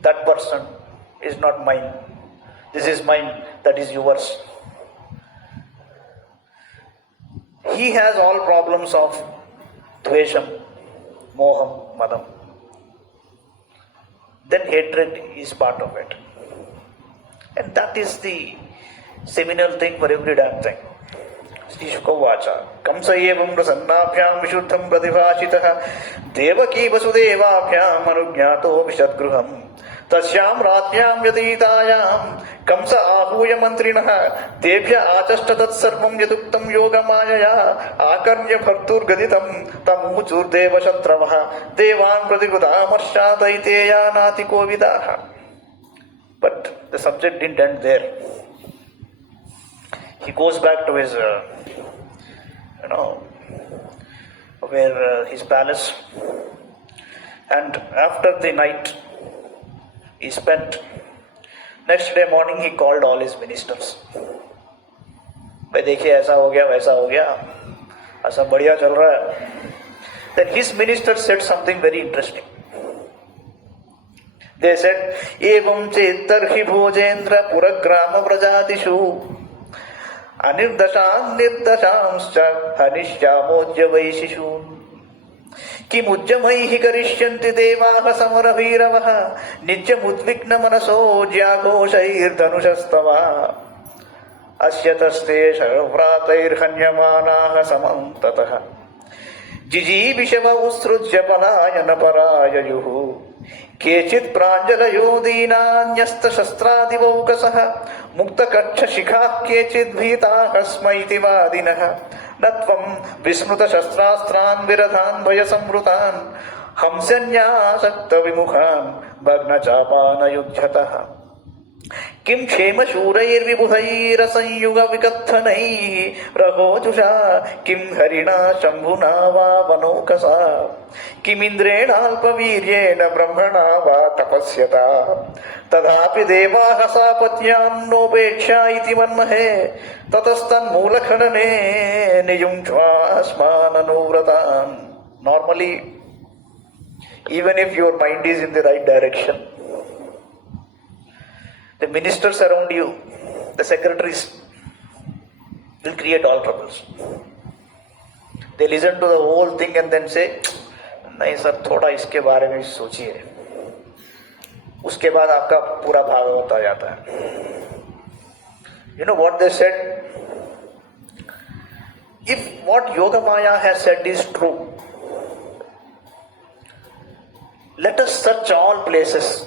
that person is not mine, this is mine, that is yours. He has all problems of dvesham, moham, madam. Then hatred is part of it. And that is the seminal thing for every damn thing. Sri Shukavacha. Kamsa evam prasannabhyam vishuddham pradibhashitah devaki vasudevabhyam anujñato vishadgruham tashyam ratyam yatitayam kamsa ahuya mantrinah tebhya achashta tatsarvam yaduktam yogamayaya akarnya bharturgaditam tamuchurdeva shatravah devan pratikutamarshataiteya nati kovidaha. But the subject didn't end there. He goes back to his his palace, and after the night he spent, next day morning he called all his ministers. भाई देखिए ऐसा हो गया, वैसा हो गया, ऐसा बढ़िया चल रहा है. Then his ministers said something very interesting. They said, evam chetarhi bhojendra puragrama prajatishu anirdashan nirdashamscha hanishyamodya vaishishun किमुद्यमैः करिष्यन्ति देवाः समरभीरवः नित्यमुद्विग्नमनसो ज्याघोषैर्धनुषस्तव अस्य तस्ते शर्व्रातैर्हन्यमानाः समं ततः जिजीविषव उत्सृज्य पलायनपराययुः केचित् प्राञ्जलयो दीनान्यस्तशस्त्रादिवौकसः मुक्तकक्षशिखाः केचित् भीताः स्मैति वादिनः न त्वं विस्मृतशस्त्रास्त्रान् विरधान् भयसंवृतान् हंसन्यासक्तविमुखान् भग्नचापानयुध्यतः किं क्षेमशूरैर्विबुधैरसंयुगविकत्थनैः रघोजुषा किं हरिणा शम्भुना वा वनौकसा किमिन्द्रेणाल्पवीर्येण ब्रह्मणा वा तपस्यता तथापि देवाः सापत्यान्नोपेक्षा इति मन्महे ततस्तन्मूलखनने नियुङ्क्ष्वास्माननुव्रतान्. Normally, even if your mind is in the right direction, the ministers around you, the secretaries, will create all troubles. They listen to the whole thing and then say, नहीं सर थोड़ा इसके बारे में सोचिए. उसके बाद आपका पूरा भागवत आ जाता है. You know what they said? If what Yogamaya has said is true, let us search all places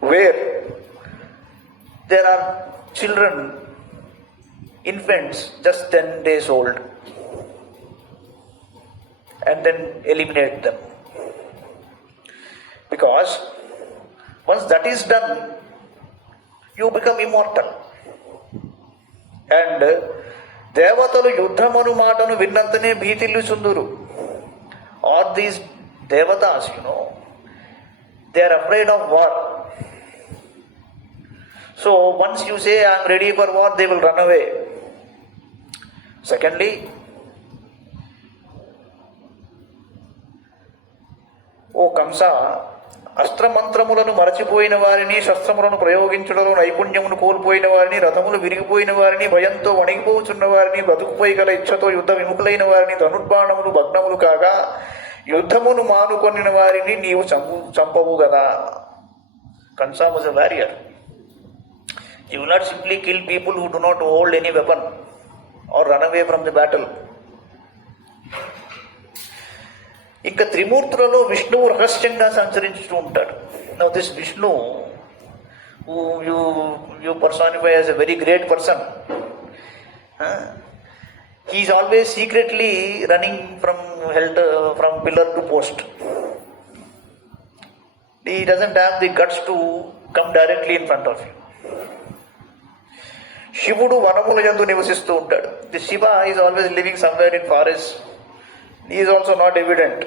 where there are children, infants, just 10 days old, and then eliminate them. Because once that is done, you become immortal. And దేవతలు యుద్ధమను మాటను విన్నంతనే భీతిల్లు చుందురు. All these devatas, they are afraid of war. So once you say I am ready for war, they will run away. Secondly, ఓ కంస, అస్త్రమంత్రములను మరచిపోయిన వారిని, శస్త్రములను ప్రయోగించుటలో నైపుణ్యమును కోల్పోయిన వారిని, రథములు విరిగిపోయిన వారిని, భయంతో వణిగిపోచున్న వారిని, బతుకుపోయి గల ఇచ్ఛతో యుద్ధ విముఖులైన వారిని, ధనుర్బాణములు భగ్నములు కాగా యుద్ధమును మానుకొనిన వారిని నీవు చంపవు గదా. Kansa was a warrior. He will not simply kill people who do not hold any weapon or run away from the battle. ఇంకా త్రిమూర్తులలో విష్ణువు రహస్యంగా సంచరించుతూ ఉంటాడు. Now this Vishnu, who you personify as a very great person, he is always secretly running from pillar to post. He doesn't have the guts to come directly in front of you. శివుడు వనముల యందు నివసిస్తూ ఉంటాడు. The Shiva is always living somewhere in forest. He is also not evident.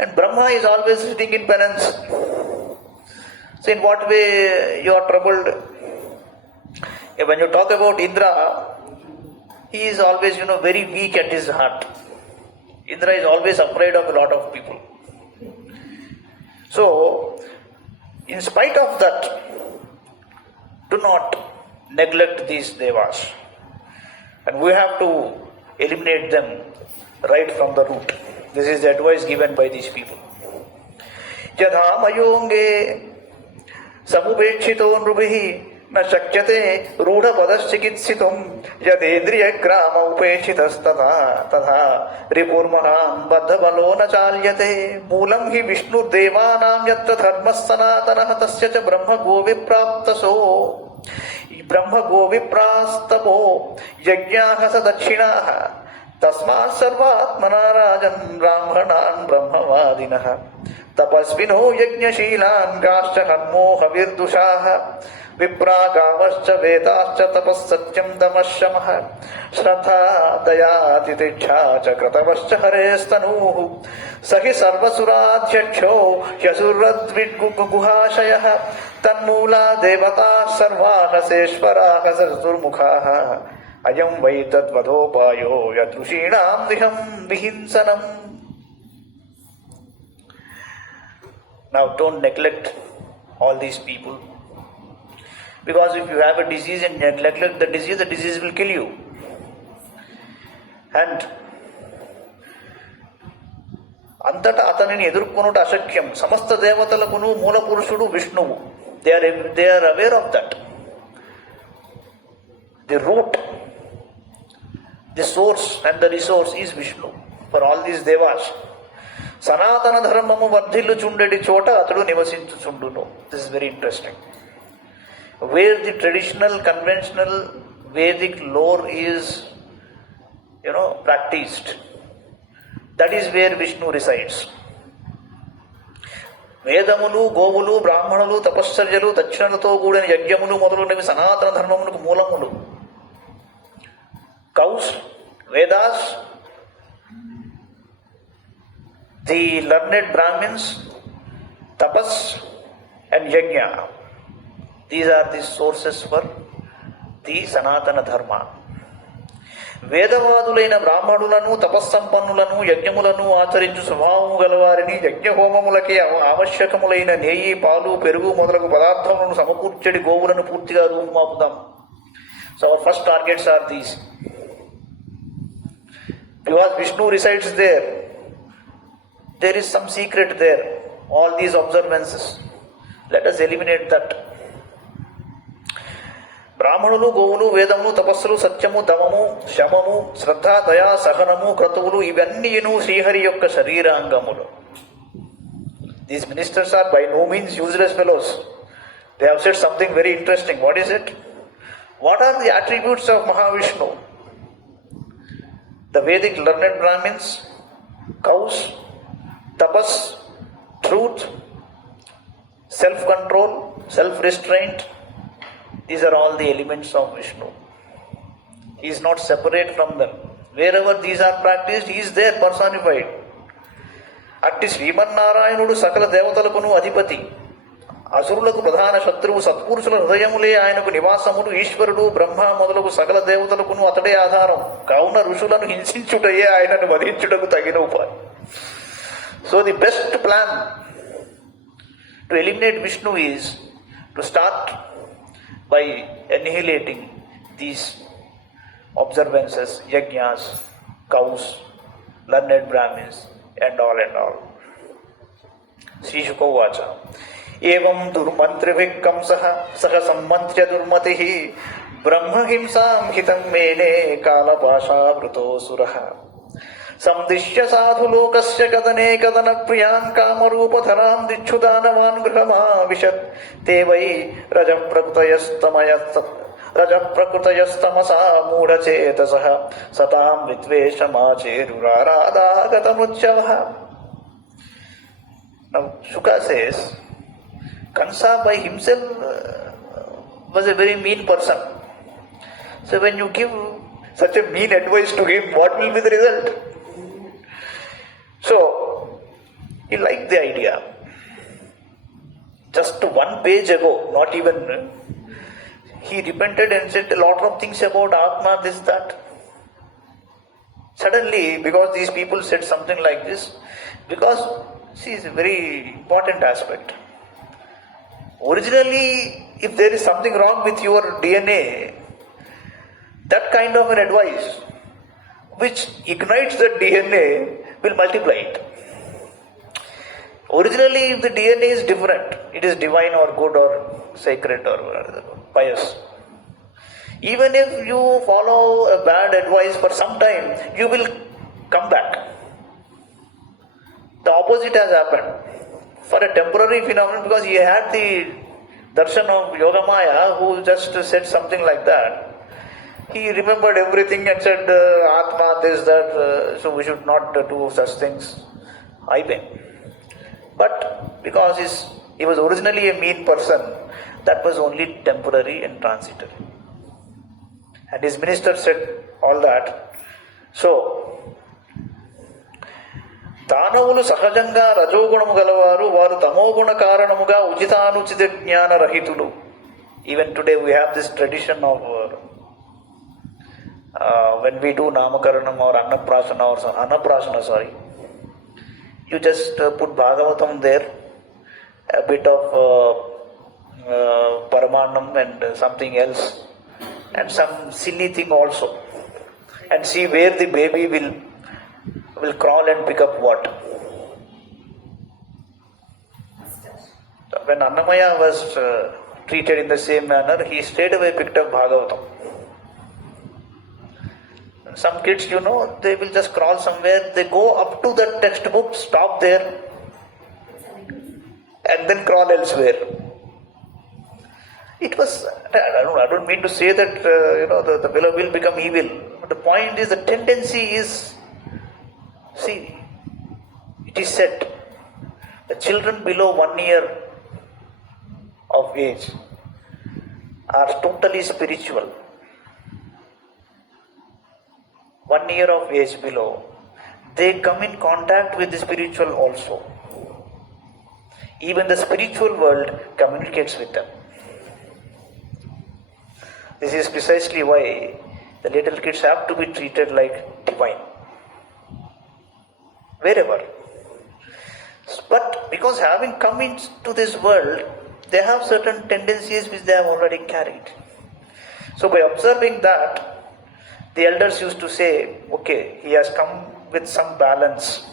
And Brahma is always sitting in penance. So in what way you are troubled? When you talk about Indra, he is always, very weak at his heart. Indra is always afraid of a lot of people. So, in spite of that, do not neglect these devas. And we have to eliminate them right from the root. This is the advice given by these people. Yadha mayonge samupekshito nrubihi na shakyate rudha padaschikitsitum yadendriya grama upeshitastata tadha ripurmaham baddhavalo na chalyate moolam hi vishnu devanam yatra dharmas sanatanah tasya cha brahma govipraptaso ब्रह्म गोविप्रास्तपो यज्ञाः स दक्षिणाः तस्मात् सर्वात्मना राजन् ब्राह्मणान् ब्रह्मवादिनः तपस्विनो यज्ञशीलान् गाश्च हन्मोह विर्दुषाः विप्रा गावश्च वेदाश्च तपः सत्यं दमः शमः श्रद्धा दया तितिक्षा च क्रतवश्च हरेस्तनूः स हि सर्वसुराध्यक्षो ह्यसुरद्विग्गुहाशयः तन्मूला देवताः सर्वाः सेश्वराः चतुर्मुखाः अयं वै तद्वधोपायो यदृषीणां विहिंसनम्. Now don't neglect all these people. Because if you have a disease and neglect the disease will kill you. And అంతటా అతనిని ఎదుర్కొనుట అశక్యం. సమస్త దేవతలకును మూల పురుషుడు విష్ణువు. They are aware of that. The root, the source and the resource is Vishnu for all these devas. సనాతన ధర్మము వర్ధిల్లుచుండెడి చోట అతడు నివసించుచుండును. This is very interesting. Where the traditional conventional Vedic lore is practiced, that is where Vishnu resides. వేదములు, గోవులు, బ్రాహ్మణులు, తపశ్చర్యలు, దక్షిణలతో కూడిన యజ్ఞములు మొదలైనవి సనాతన ధర్మములకు మూలములు. Cows, Vedas, the learned Brahmins, tapas and yajna, these are the sources for the సనాతన ధర్మ. వేదవాదులైన బ్రాహ్మణులను, తపస్సంపన్నులను, యజ్ఞములను ఆచరించు స్వభావము గలవారిని, యజ్ఞహోమములకే ఆవశ్యకములైన నెయ్యి, పాలు, పెరుగు మొదలగు పదార్థములను సమకూర్చడి గోవులను పూర్తిగా రూపుమాపుదాం. So our first targets are these. Because Vishnu resides there, there is some secret there. All these observances, let us eliminate that. బ్రాహ్మణులు, గోవులు, వేదములు, తపస్సులు, సత్యము, దమము, శమము, శ్రద్ధ, దయా, సహనము, క్రతువులు ఇవన్నీను శ్రీహరి యొక్క శరీరాంగములు. These ministers are by no means useless fellows. They have said something very interesting. What is it? What are the attributes of Mahavishnu? The Vedic learned Brahmins, cows, tapas, truth, self control, self restraint. These are all the elements of Vishnu. He is not separate from them. Wherever these are practiced, he is there personified. అట్టి శ్రీమన్నారాయణుడు సకల దేవతలకును అధిపతి, అసురులకు ప్రధాన శత్రువు. సత్పురుషుల హృదయములే ఆయనకు నివాసములు. ఈశ్వరుడు, బ్రహ్మ మొదలగు సకల దేవతలకును అతడే ఆధారం. కావున ఋషులను హింసించుటయే ఆయనను వధించుటకు తగిన ఉపాయం. So the best plan to eliminate Vishnu is to start by annihilating these observances, yajnas, cows, learned Brahmins and all. Sri Shuka Uvacha evam durmantrivik kamsah saha sammantrya durmatihi brahmahimsam hitam mene kalapasha vruto suraha సందిశ్య సాధులోకస్య కదనే కదన ప్రియాం కామరూపధరాం దిచ్ఛుదానవాన్ గృహమావిశత్ తే why రజప్రకృతయస్తమసా మూఢచేతసః సతాం విద్వేషమాచేరురారాధాగతమృత్యవః. Now Shuka says Kansa by himself was a very mean person. So when you give such a mean advice to him, what will be the result? So, he liked the idea. Just 1 page ago, not even, he repented and said a lot of things about Atma, this, that. Suddenly, because these people said something like this, because, see, it's a very important aspect. Originally, if there is something wrong with your DNA, that kind of an advice, which ignites the DNA, will multiply it. Originally, if the DNA is different, it is divine or good or sacred or pious. Even if you follow a bad advice for some time, you will come back. The opposite has happened. For a temporary phenomenon, because he had the darshan of Yogamaya, who just said something like that. He remembered everything and said, Atma, this, that, so we should not do such things. But because he was originally a mean person, that was only temporary and transitory. And his minister said all that. So, దానవులు సహజంగా రజోగుణము గలవారు, వారు తమోగుణ కారణముగా ఉచితానుచిత జ్ఞాన రహితులు. Even today we have this tradition of when we do Namakaranam or Annaprasana, you just put Bhaagavatam there, a bit of Paramanam and something else, and some silly thing also, and see where the baby will crawl and pick up what. when Annamaya was treated in the same manner, he straight away picked up Bhagavatam. Some kids, they will just crawl somewhere, they go up to the textbook, stop there, and then crawl elsewhere. It was, I don't mean to say that, the fellow will become evil. But the point is, the tendency is, see, it is said, the children below 1 year of age are totally spiritual. 1 year of age below, they come in contact with the spiritual also. Even the spiritual world communicates with them. This is precisely why the little kids have to be treated like divine. Wherever. But because having come into this world, they have certain tendencies which they have already carried. So by observing that, the elders used to say, okay, he has come with some balance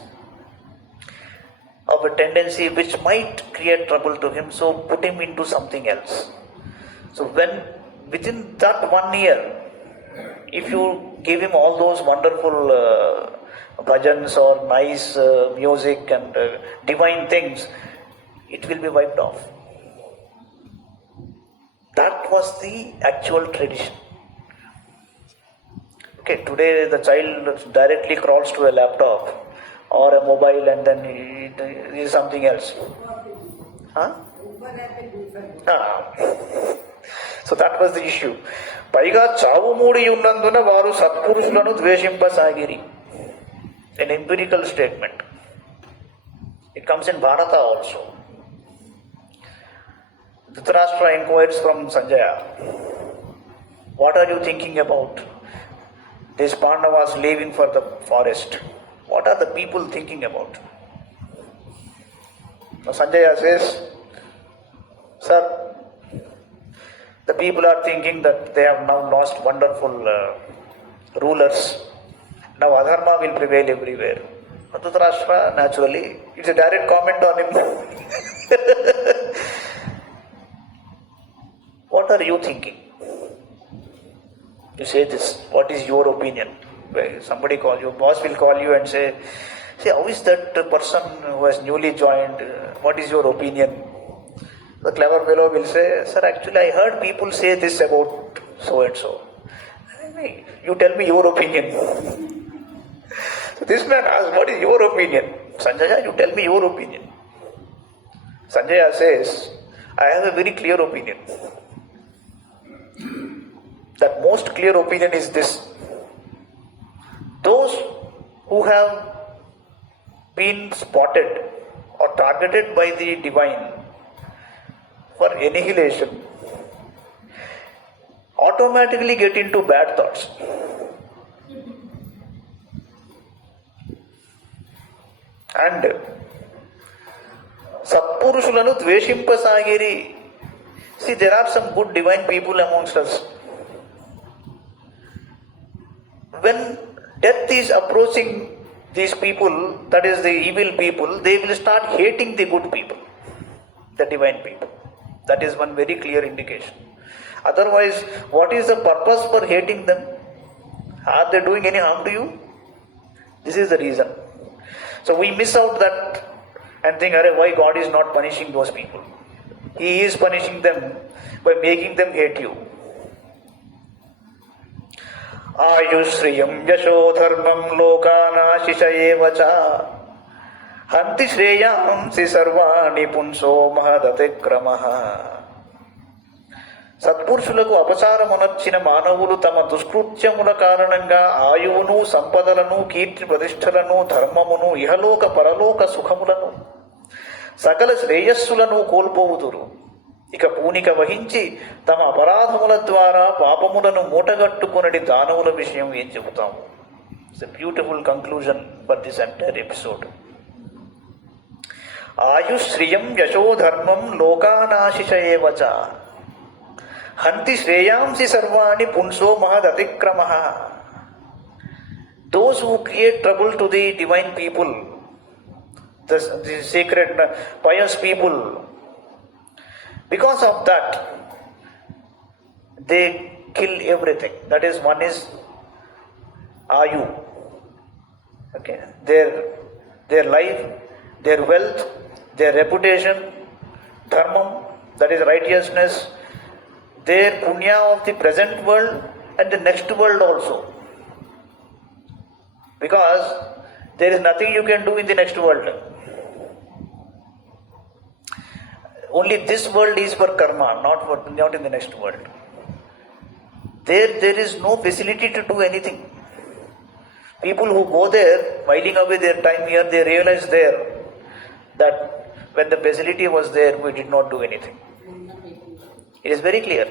of a tendency which might create trouble to him, so put him into something else. So when within that 1 year, if you give him all those wonderful bhajans or nice music and divine things, it will be wiped off. That was the actual tradition. Okay, today the child directly crawls to a laptop or a mobile and then he is something else. Huh? So that was the issue. పైగా చావుమూడి ఉన్నందున వారు సత్పురుషులను ద్వేషింపసాగిరి. An empirical statement. It comes in Bharata also. Dhritarashtra inquires from Sanjaya, what are you thinking about? These Pandavas leaving for the forest. What are the people thinking about? Now Sanjaya says, sir, the people are thinking that they have now lost wonderful rulers. Now adharma will prevail everywhere. Dhritarashtra, naturally, it's a direct comment on him. What are you thinking? You say this, what is your opinion? Somebody calls you, boss will call you and say, how is that person who has newly joined, what is your opinion? The clever fellow will say, sir, actually I heard people say this about so and so. You tell me your opinion. So this man asks, what is your opinion? Sanjaya, you tell me your opinion. Sanjaya says, I have a very clear opinion. That most clear opinion is this. Those who have been spotted or targeted by the divine for annihilation automatically get into bad thoughts. And Satpurushulanu Dveshimpasagiri. See, there are some good divine people amongst us. When death is approaching these people, that is the evil people, they will start hating the good people, the divine people. That is one very clear indication. Otherwise, what is the purpose for hating them? Are they doing any harm to you? This is the reason. So we miss out that and think, why God is not punishing those people? He is punishing them by making them hate you. Ayushriyam yasho dharmam lokanashishayevacha hanti shreyamsi sarvani punso mahadatikramaha. సత్పురుషులకు అపచారమునర్చిన మానవులు తమ దుష్కృత్యముల కారణంగా ఆయువును, సంపదలను, కీర్తి ప్రతిష్టలను, ధర్మమును, ఇహలోక పరలోక సుఖములను, సకల శ్రేయస్సులను కోల్పోవుదురు. ఇక పూనిక వహించి తమ అపరాధముల ద్వారా పాపములను మూటగట్టుకునడి దానవుల విషయం ఏం చెబుతాము? It's a beautiful conclusion for this entire episode. ఆయుశ్రియం యశోధర్మం లోకానాశిషయేవచ hanti shreyamsi sarvani punso mahadatikramaha. Those who create trouble to the divine people, the sacred, pious people, Because of that, they kill everything. That is, one is Ayu. Okay, their life, their wealth, their reputation, dharmam, that is righteousness, their punya of the present world and the next world also. Because there is nothing you can do in the next world. Only this world is for karma, not in the next world. There is no facility to do anything. People who go there, whiling away their time here, they realize there that when the facility was there, we did not do anything. It is very clear.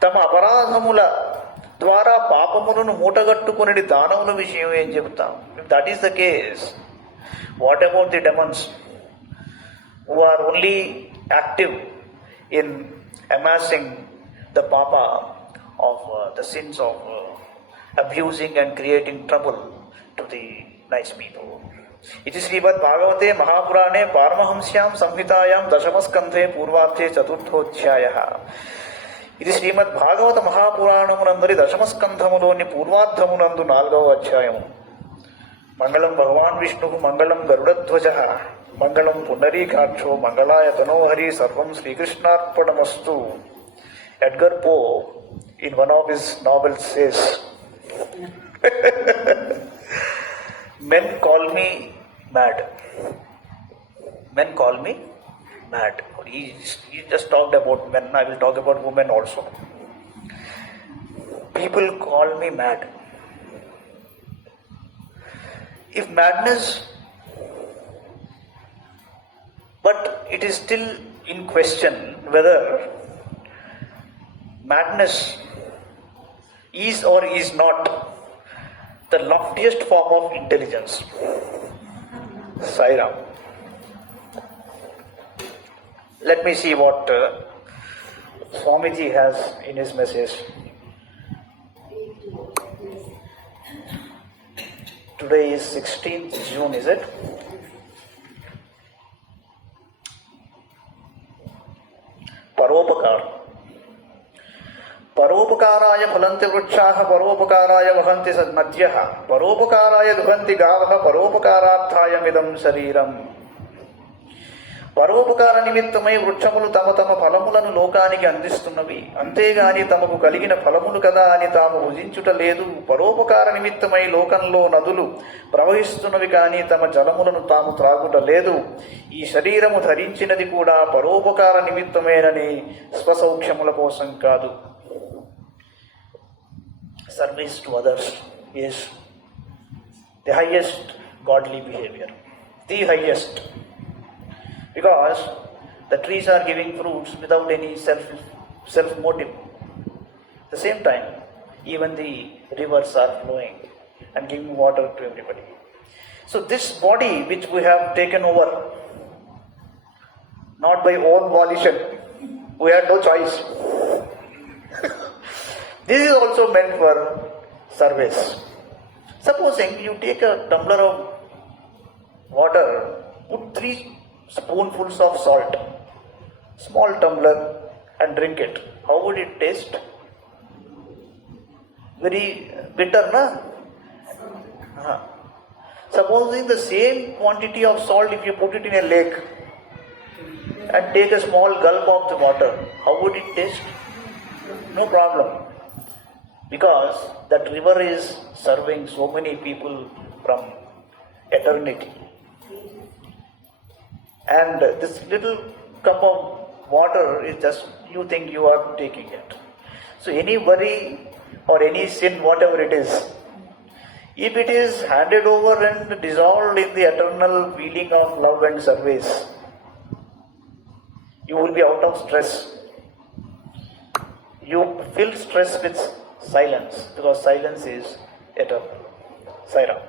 Tama aparadhamula dwara papamulunu mutagattukonedi danamula vishayam em cheptam. If that is the case, what about the demons who are only active in amassing the papa of the sins of abusing and creating trouble to the nice people? It is Sripatisarma Mahapurane Paramahamsyam Samhitayam Dasamaskandhe Purvarthe Chaturthodhyayah. It is Bhaagavatam Mahapuranamundari Dasamaskandhamuloni Purvarthamunandu 4వ అధ్యాయము. మంగళం భగవాన్ విష్ణు మంగళం గరుడధ్వజ మంగళం పుండరీకాక్షో మంగళాయ తనోహరి సర్వం శ్రీకృష్ణార్పణమస్తు. Edgar Poe, in one of his novels, says, men call me mad. Men call me mad. He just talked about men. I will talk about women also. People call me mad. If madness, but it is still in question whether madness is or is not the loftiest form of intelligence. Sai Ram. Let me see what Swamiji has in his message. Today is 16th June, is it? Paropakar. Paropakaraaya phalanti vrukshaah paropakaraaya vahanti sadmadyah paropakaraaya duhanti gavah paropakaraarthaya midam shariram. పరోపకార నిమిత్తమై వృక్షములు తమ తమ ఫలములను లోకానికి అందిస్తున్నవి, అంతేగాని తమకు కలిగిన ఫలములు కదా అని తాము భుజించుట లేదు. పరోపకార నిమిత్తమై లోకంలో నదులు ప్రవహిస్తున్నవి కానీ తమ జలములను తాము త్రాగుట లేదు. ఈ శరీరము ధరించినది కూడా పరోపకార నిమిత్తమేనని స్వసౌఖ్యముల కోసం కాదు. Service to others is the highest godly behavior, the highest. Because the trees are giving fruits without any self motive. At the same time, even the rivers are flowing and giving water to everybody. So this body which we have taken over, not by own volition, we had no choice. This is also meant for service. Supposing you take a tumbler of water, put 3 spoonfuls of salt, small tumbler, and drink it. How would it taste? Very bitter, na? Supposing the same quantity of salt, if you put it in a lake and take a small gulp of the water, how would it taste? No problem. Because that river is serving so many people from eternity. And this little cup of water is just, you think you are taking it. So any worry or any sin, whatever it is, if it is handed over and dissolved in the eternal feeling of love and service, you will be out of stress. You fill stress with silence, because silence is eternal. Sai Ram.